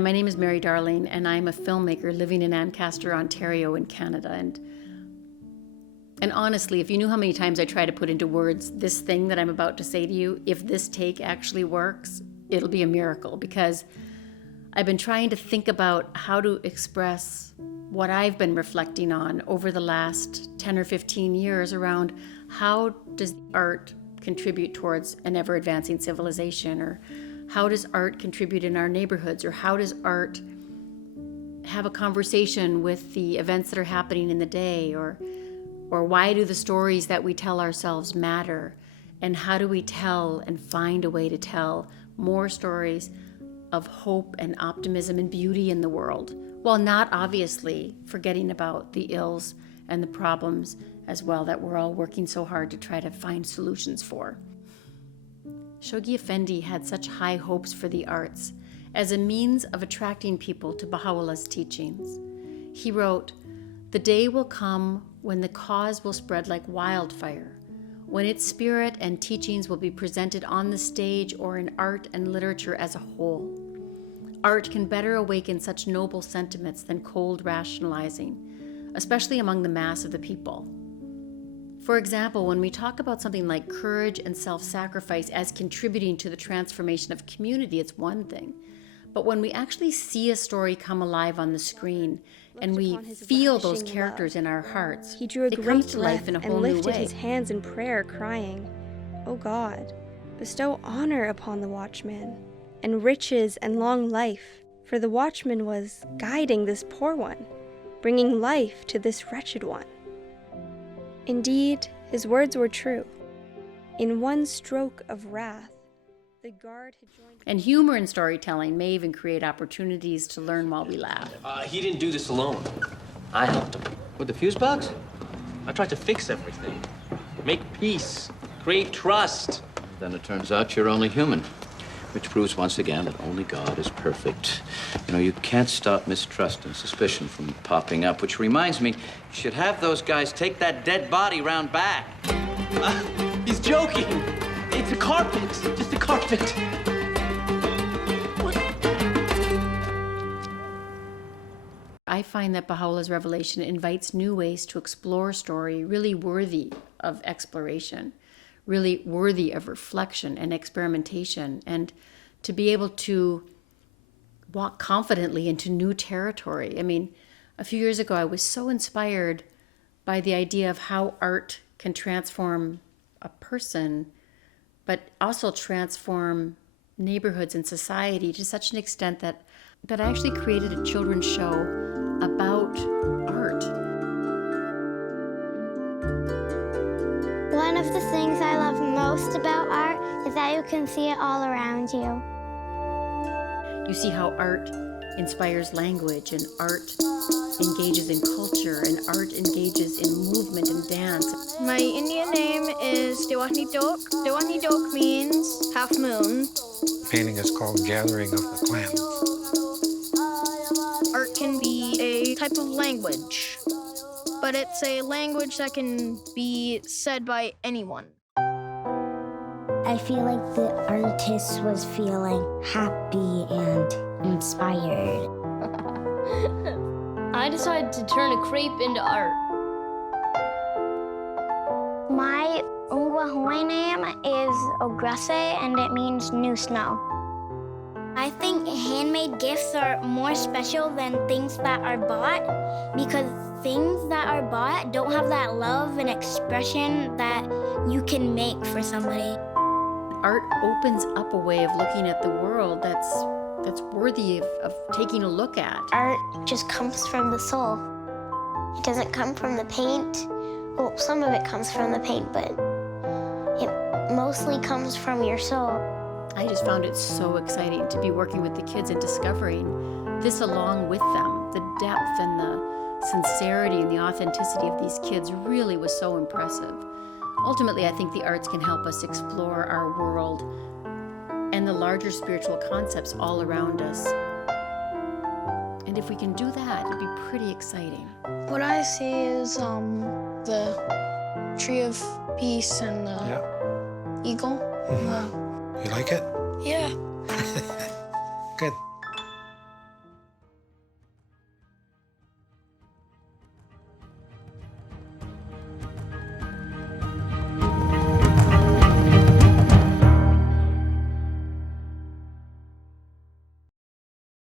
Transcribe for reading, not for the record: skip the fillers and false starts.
my name is Mary Darling, and I'm a filmmaker living in Ancaster, Ontario in Canada. And honestly, if you knew how many times I try to put into words this thing that I'm about to say to you, if this take actually works, it'll be a miracle, because I've been trying to think about how to express what I've been reflecting on over the last 10 or 15 years around how does art contribute towards an ever-advancing civilization, or how does art contribute in our neighborhoods, or how does art have a conversation with the events that are happening in the day, or why do the stories that we tell ourselves matter, and how do we tell and find a way to tell more stories of hope and optimism and beauty in the world, while not obviously forgetting about the ills and the problems as well that we're all working so hard to try to find solutions for. Shoghi Effendi had such high hopes for the arts as a means of attracting people to Baha'u'llah's teachings. He wrote, "The day will come when the cause will spread like wildfire, when its spirit and teachings will be presented on the stage or in art and literature as a whole. Art can better awaken such noble sentiments than cold rationalizing, especially among the mass of the people. For example, when we talk about something like courage and self-sacrifice as contributing to the transformation of community, it's one thing. But when we actually see a story come alive on the screen and we feel those characters in our hearts, he drew a it great comes to life breath in a and whole new lifted way." his hands in prayer, crying, "O God, bestow honor upon the watchman, and riches and long life, for the watchman was guiding this poor one, bringing life to this wretched one." Indeed, his words were true. In one stroke of wrath, the guard had joined... And humor in storytelling may even create opportunities to learn while we laugh. He didn't do this alone. I helped him. With the fuse box? I tried to fix everything. Make peace. Create trust. Then it turns out you're only human, which proves once again that only God is perfect. You know, you can't stop mistrust and suspicion from popping up, which reminds me, you should have those guys take that dead body round back. He's joking. It's a carpet. Just a carpet. What? I find that Baha'u'llah's revelation invites new ways to explore story really worthy of exploration, really worthy of reflection and experimentation, and to be able to walk confidently into new territory. I mean, a few years ago, I was so inspired by the idea of how art can transform a person, but also transform neighborhoods and society to such an extent that I actually created a children's show about art. One of the things I love most about art is that you can see it all around you. You see how art inspires language, and art engages in culture, and art engages in movement and dance. My Indian name is Dewatni Dok. Dewatni Dok means half moon. Painting is called Gathering of the Clans. Art can be a type of language, but it's a language that can be said by anyone. I feel like the artist was feeling happy and inspired. I decided to turn a crepe into art. My Ungwahoi name is Ogrese, and it means new snow. I think handmade gifts are more special than things that are bought, because things that are bought don't have that love and expression that you can make for somebody. Art opens up a way of looking at the world that's worthy of taking a look at. Art just comes from the soul. It doesn't come from the paint. Well, some of it comes from the paint, but it mostly comes from your soul. I just found it so exciting to be working with the kids and discovering this along with them. The depth and the sincerity and the authenticity of these kids really was so impressive. Ultimately, I think the arts can help us explore our world and the larger spiritual concepts all around us. And if we can do that, it'd be pretty exciting. What I see is the tree of peace and the eagle. You like it? Yeah. Good.